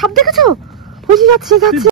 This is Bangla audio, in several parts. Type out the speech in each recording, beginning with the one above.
সাপ দেখেছো? বুঝে যাচ্ছে যাচ্ছে।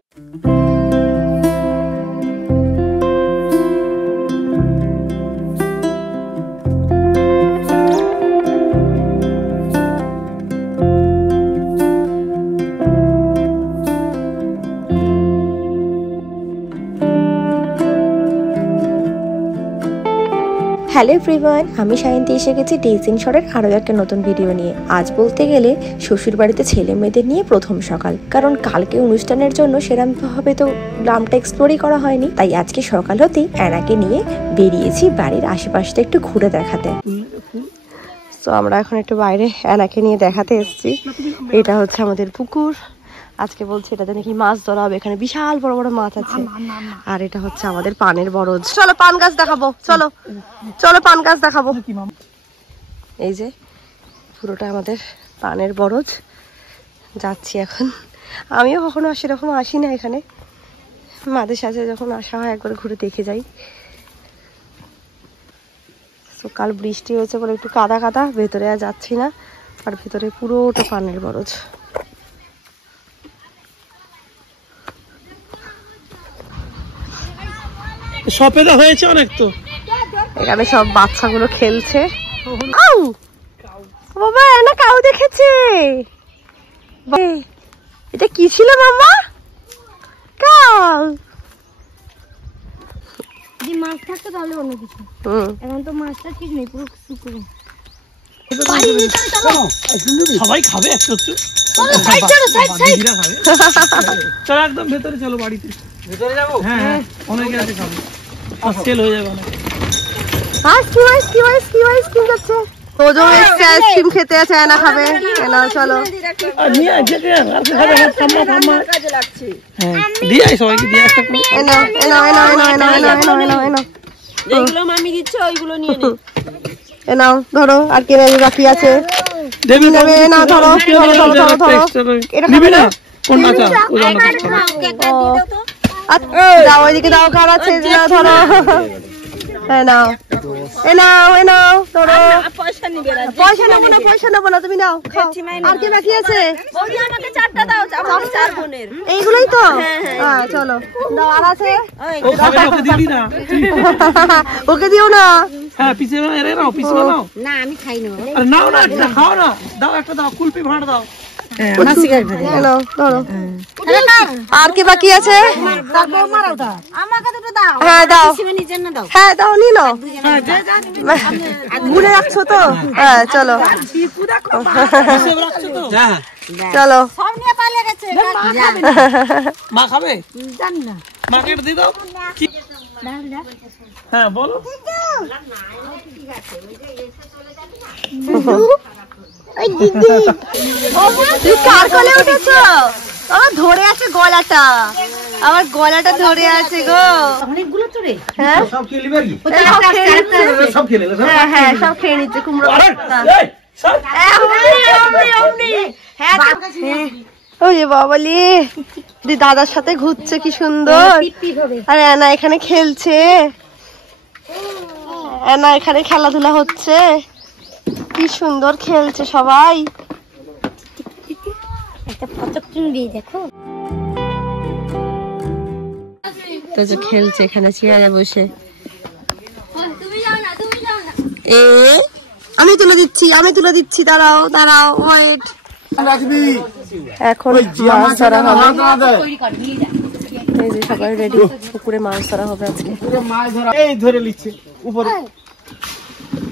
হ্যালো এভরিওয়ান, আমি সায়ন্তী এসে গেছি ডেজ ইন শর্টের আরও একটা নতুন ভিডিও নিয়ে। আজ বলতে গেলে শ্বশুর বাড়িতে ছেলে মেয়েদের নিয়ে প্রথম সকাল, কারণ কালকে অনুষ্ঠানের জন্য সেরকমভাবে তো গ্রামটা এক্সপ্লোরই করা হয়নি, তাই আজকে সকাল হতেই অ্যানাকে নিয়ে বেরিয়েছি বাড়ির আশেপাশটা একটু ঘুরে দেখাতে। তো আমরা এখন একটু বাইরে অ্যানাকে নিয়ে দেখাতে এসেছি। এটা হচ্ছে আমাদের পুকুর। আজকে বলছে এটাতে নাকি মাছ ধরা হবে, এখানে বিশাল বড় বড় মাছ আছে। আর এটা হচ্ছে আমাদের পানের বরজ। চলো পান গাছ দেখাবো, চলো চলো পান গাছ দেখাবো। এই যে পুরোটা আমাদের পানের বরজ। যাচ্ছি এখন। আমিও কখনো সেরকম আসি না এখানে, মাঝে সাঝে যখন আসা হয় একবার ঘুরে দেখে যাই। তো কাল বৃষ্টি হয়েছে বলে একটু কাদা কাদা, ভেতরে আর যাচ্ছি না। আর ভেতরে পুরোটা পানের বরজ। সপেদা হয়েছে অনেক। তো এখানে সব বাচ্চাগুলো খেলছে। বাবা না কাউ দেখেছে। এটা কি ছিল মাম্মা? কাউ। যদি মাছ থাকতো তাহলে অন্য কিছু। এখন তো মাছটা ঠিক নেই, পুরো শুকনো। সবাই খাবে একটু। চলো একদম ভেতরে চলো, বাড়িতে ভেতরে যাবো। হ্যাঁ অনেকে আছে খাবে, সেল হয়ে যাবে অনেক। আইসক্রিম যাচ্ছে। তোজো এসছে আইসক্রিম খেতে আছে, না খাবে না? চলো নিয়ে আয়, যেতে আর খাবে না। থাম্মা থাম্মা কাজে লাগছে। হ্যাঁ দিয়ে আয় সবাইকে, দিয়ে একটা করে এনো এনো এনো এনো এনো এনো এনো এনো এনো। এইগুলো মামি দিচ্ছে, ওইগুলো নিয়ে নে। এনাও ধরো, আর কে বাকি আছে দেবী নেবে না? ধরো ধরো ধরো ধরো ধরো। এটা খাবে না? কোনটা চাও? ওই দাও ওইদিকে, দাও কার আছে ধরো। নাও এনাও এনাও ধরো। পয়সা নেবো না, পয়সা নেবো না, তুমি নাও খাও। আর কি বাকি আছে? এইগুলোই তো। হ্যাঁ চলো দাও। আর আছে? ওকে দিও না। হ্যাঁ পিছে নাও, পিছে নাও। না আমি খাই না। নাও না, খাও না, দাও একটা, দাও কুলপি ভাঁড় দাও। আর কি বাকি আছে? হ্যাঁ দাও, হ্যাঁ দাও, নিয়ে নাও। ভুলে রাখছো তো? হ্যাঁ চলো চলো। মা খাবে? মাকে দিয়ে দাও। হ্যাঁ বলো। কার কোলে উঠেছো? আমার ধরে আছে গলাটা, আমার গলাটা ধরে আছে গো। অনেকগুলো তো রে। হ্যাঁ সব খেয়ে নিবে কি? সব খেয়ে নিচ্ছে। হ্যাঁ হ্যাঁ সব খেয়ে নিচ্ছে কুমড়ো। ওই যে বাবালি দাদার সাথে ঘুরছে, কি সুন্দর। আর অ্যানা এখানে খেলছে, অ্যানা এখানে খেলাধুলা হচ্ছে, কি সুন্দর খেলছে সবাই। একটা ফটো কিনবি দেখো। তো যে খেলছে এখানে চেয়ারে বসে। আমি তুলে দিচ্ছি, আমি তুলে দিচ্ছি, দাঁড়াও দাঁড়াও ওয়েট। এখন মাছ ধরা হবে। এই যে সবাই রেডি, পুকুরে মাছ ধরা হবে আজকে। মাছ ধরা এই ধরে নিচ্ছে উপরে।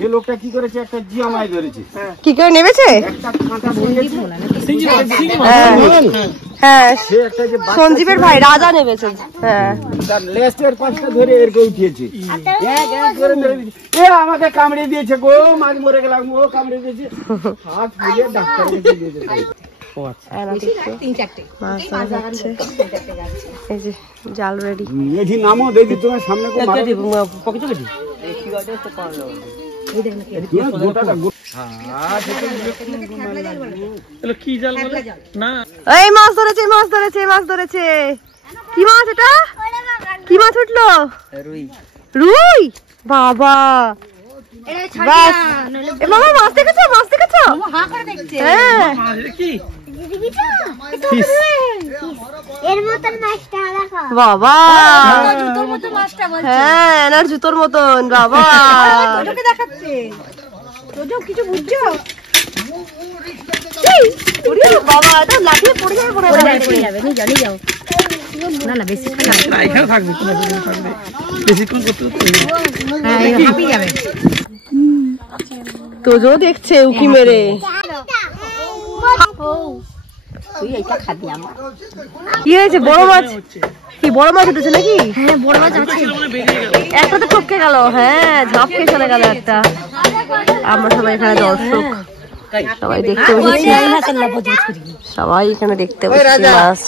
এই লোকটা কি করেছে, একটা জিয়া মাছ ধরেছে। কি করে নেমেছে? একটা কাঁটা ভেঙেছে। হ্যাঁ সঞ্জীবের ভাই রাজা নেমেছে। হ্যাঁ তার লেজের পাশটা ধরে এরকে উঠিয়েছে। এক এক করে মেরে দিয়েছে। এ আমাকে কামড়ে দিয়েছে গো, মাছ মরে গেলাম গো, কামড়ে দিয়েছে। হাত ফুলে ডাক্তারের কাছে দিয়ে দিয়েছে। মাছ ধরা হচ্ছে। এই যে জাল রেডি। এটি নামো দেখি তোমার সামনে কো মার দিব পকেটে কেটে। কি জাল বলে? না এই মাছ ধরেছে, মাছ ধরেছে, মাছ ধরেছে। কি মাছ এটা? কি মাছ উঠলো? রুই। রুই বাবা। মামা মাছ দেখেছো? মাছ দেখেছো? হ্যাঁ বাবা হ্যাঁ এনার জুতোর মতন বাবা দেখাচ্ছে কিছু বুঝছো বাবা এটা লাফিয়ে পড়ে যাবে নিয়ে যাও না না বেশিক্ষণ না এখানে থাকবে বেশিক্ষণ করতে হাঁপিয়ে যাবে তো জো দেখছে উকি মেরে কি হয়েছে বড় মাছ কি বড় মাছ উঠেছে নাকি হ্যাঁ বড় মাছ আছে একটা তো টপকে গেল হ্যাঁ ঝাপকে চলে গেল একটা আমরা সবাই এখানে দর্শক সবাই দেখতে বসেছি সবাই এখানে দেখতে বসেছি মাছ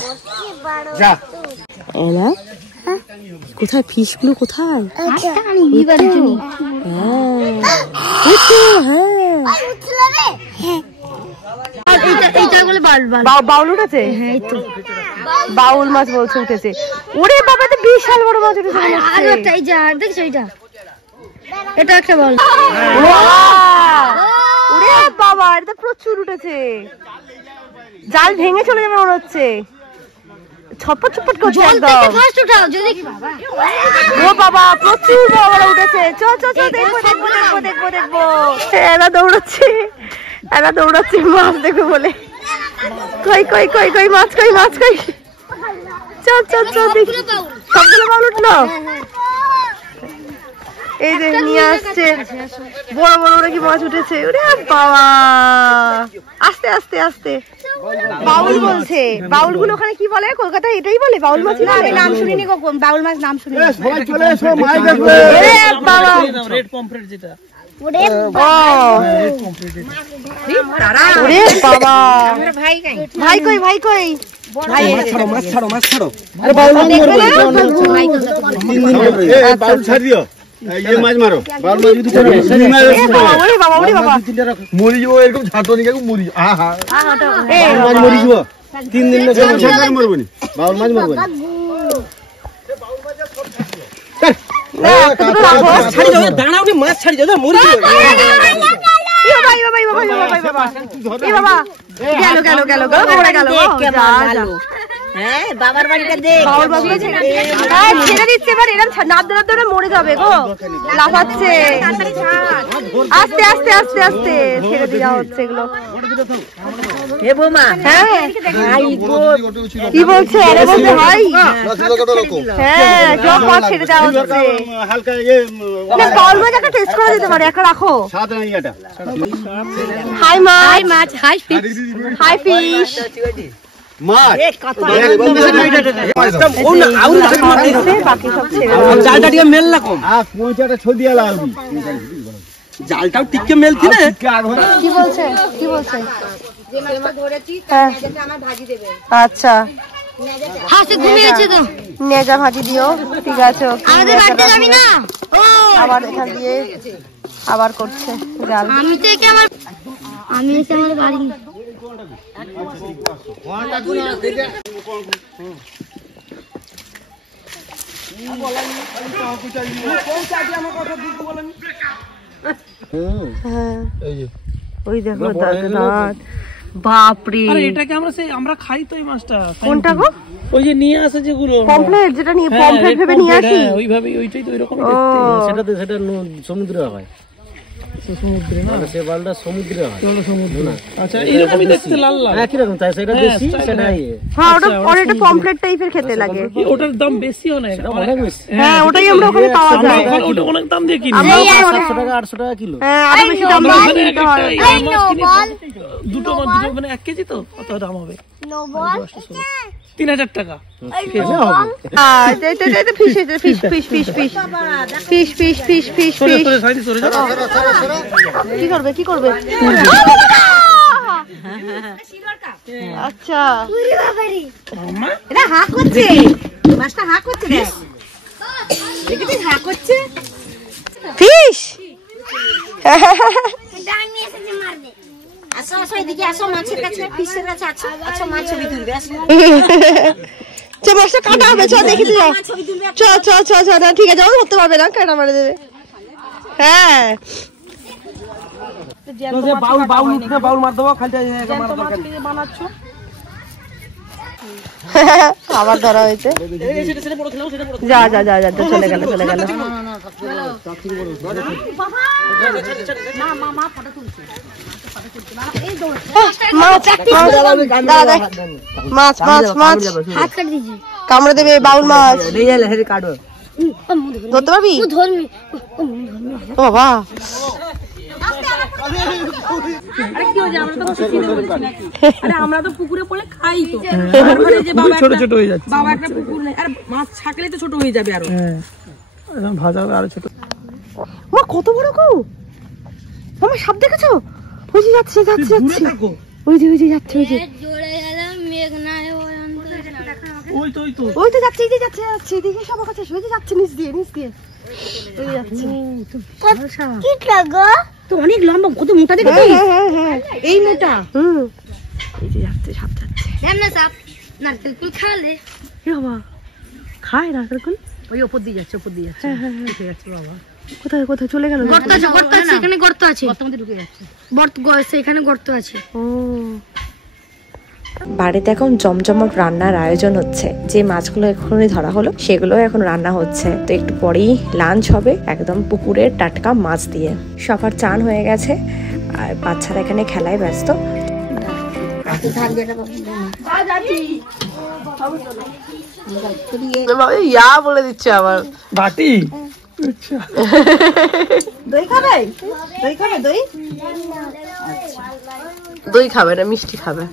এলা কোথায় ফিশ গুলো কোথায় বাউল উঠেছে বাউল মাছ বলছে উঠেছে ওরে বাবা তো বিশাল বড় মাছ উঠেছে দেখছো এটা একটা বল ওরে বাবা এটা প্রচুর উঠেছে জাল ভেঙে চলে যাবে মনে হচ্ছে ছটপট ছটপট করছে একদম ও বাবা প্রচুর বড় উঠেছে চল চল চল দেখবো এরা দৌড়াচ্ছে মাছ দেখবে বলে কই কই কই কই মাছ কই চল চল চল দেখি সবগুলো বাউল উঠলো এই যে নিয়ে আসছে বড় বড় নাকি মাছ উঠেছে ওরে বাবা আস্তে আস্তে আস্তে বাউল বলছে বাউল গুলো ওখানে কি বলে কলকাতায় এটাই বলে বাউল মাছ নাম শুনিনি বাউল মাছ নাম শুনিনি রেড পমফ্রেট যেটা ওরে বাবা ভাই কই ভাই মাছ ছাড়ো আরে বাউল ছাড় দিও ये माछ मारो बाल माछ যদি করো ওরে বাবা মরি যাবো এরকম ছাতনি কাকু মরি আহা মাছ মরি যাবো 3 দিন না ছাতনি মরবনি বাউল মাছ মরবনি না কত রাখো ছাড়ি দাও দানা উঠে মাছ ছাড়ি দাও মরি যাবো গেল হ্যাঁ বাবার বাড়িটা দেখ ছেড়ে দিচ্ছে এবার এরকম নাদ মরে যাবে গো লাফাচ্ছে আস্তে আস্তে আস্তে আস্তে ছেড়ে দেওয়া হচ্ছে এগুলো কি বলছে ভাই হ্যাঁ সব মাছ ছেড়ে দেওয়া হচ্ছে বাউল মাছ একটা টেস্ট করে দিতে পারে একটা রাখো হাই মাছ হাই ফিশ জালটা টিকে মেললা কম পৌঁছাটা ছদিয়া লাগবি জালটাও টিকে মেলছি না কি বলছে যে মাছটা ধরেছি তার নেজাটা আমার ভাজি দেবে আচ্ছা হাতে ঘুমিয়েছে তো নেজা ভাজি দিও ঠিক আছে আমাদের বাড়িতে যাবি না আবার এখান দিয়ে আবার করছে জাল আমি তো একে আমার বাড়ি ওই দেখো দাঁত বাপরে এটাকে আমরা খাই তো এই মাছটা কোনটা গো ওই যে নিয়ে আসে যেগুলো পমফ্রেট যেটা নিয়ে পমফ্রেট ভেবে নিয়ে আসি ওইভাবে ওইটাই তো এরকম দেখতে সেটা সমুদ্রে হয় সমুদ্রে না সে বালটা সমুদ্রে হয় সমুদ্র না আচ্ছা এরকমই দেখতে লাল লাল একই রকম তাই সেটা দেশি সেটাই হ্যাঁ ওটা পমফ্রেট টাইপের খেতে লাগে ওটার দাম বেশি অনেক বেশি হ্যাঁ ওটাই আমরা ওখানে পাওয়া যায় ওটা অনেক দাম দিয়ে কিনি 700 টাকা 800 টাকা কিলো হ্যাঁ আরো বেশি দাম দিতে হয় দুটো মানে 1 কেজি তো কত দাম হবে 3000 টাকা কি করবে আচ্ছা এটা হা করছে মাছটা হা করছে হা করছে ফিশ আসো এদিকে আসো মাছের কাছে ফিশের কাছে আচ্ছা মাছ ছবি তুলবে আসো মাছটা কাটা হবে দেখি না ঠিক আছে ধরতে পারবে না কাটা মারে দেবে হ্যাঁ বাউল মার দেবো খালি বানাচ্ছ আবার ধরা হয়েছে। যা যা যা যা চলে গেল চলে গেল। মাছ মাছ মাছ কামড়ে দেবে, বাউল মাছ ধরতে পারবি? ও বাবা, আমরা তো পুকুরে পড়লে খাই তো, ছোট ছোট হয়ে যাচ্ছে। বাবা একটা পুকুর নেই, আর মাছ ছাকলে তো ছোট হয়ে যাবে আরো। ভাজা হবে আরো ছোট। মা কত বড় গো! মামা সাপ দেখেছো? ওই যে যাচ্ছে যাচ্ছে যাচ্ছে, ওই যে যাচ্ছে, ওই যে ওই তো ওই তো যাচ্ছে, এই যে যাচ্ছে যাচ্ছে, দেখি সবার কাছে ওই যে যাচ্ছে, নিচ দিয়ে নিচ দিয়ে ওই যাচ্ছে। তো অনেক লম্বা, কত মোটা দেখো, এই মোটা। এই যে যাচ্ছে, সাপ যাচ্ছে। নারকেল কুল খালে বাবা খায় নারকেল কুল? ওই ওপর দিয়ে যাচ্ছে, ওপর দিয়ে যাচ্ছে, ঢুকে যাচ্ছে বাবা। কোথায় কোথায় চলে গেল? গর্ত আছে, গর্ত আছে, এখানে গর্ত আছে, গর্তের মধ্যে ঢুকে যাচ্ছে। এখানে গর্ত আছে। ও, বাড়িতে এখন জমজমাট রান্নার আয়োজন হচ্ছে। যে মাছগুলো এখনই ধরা হলো সেগুলো এখন রান্না হচ্ছে। তো একটু পরেই লাঞ্চ হবে একদম পুকুরের টাটকা মাছ দিয়ে। সবার চান হয়ে গেছে আর বাচ্চারা এখানে খেলায় ব্যস্ত। ইয়া বলে দিচ্ছে আবার বাটি। দই খাবে? দই খাবে? দই দই খাবে না, মিষ্টি খাবে।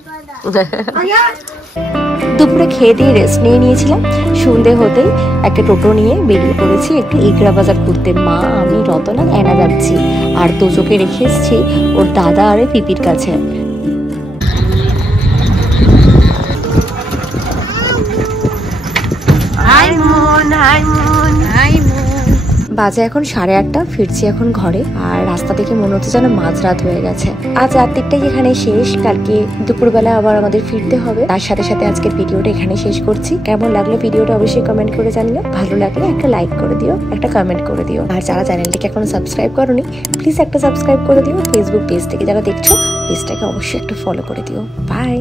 দুপুরে খেয়ে দিয়ে রেস্ট নিয়ে নিয়েছিলাম। সন্ধে হতেই একটা টোটো নিয়ে বেরিয়ে পড়েছি একটু ইকরা বাজার ঘুরতে। মা, আমি, রতন আর এনা যাচ্ছি। আর তোজোকে রেখে এসেছি ওর দাদা আর পিপির কাছে। বাজে এখন 8:30, ফিরছি এখন ঘরে। আর রাস্তা দেখে মনে হচ্ছে যেন মাঝরাত হয়ে গেছে। আজ রাত্রিটাই এখানে শেষ, কালকে দুপুরবেলা আবার আমাদের ফিরতে হবে। তার সাথে সাথে আজকের ভিডিওটা এখানে শেষ করছি। কেমন লাগলো ভিডিওটা অবশ্যই কমেন্ট করে জানিও। ভালো লাগলে একটা লাইক করে দিও, একটা কমেন্ট করে দিও। আর যারা চ্যানেলটিকে এখনো সাবস্ক্রাইব করোনি প্লিজ একটা সাবস্ক্রাইব করে দিও। ফেসবুক পেজ থেকে যারা দেখছো পেজটাকে অবশ্যই একটা ফলো করে দিও। বাই।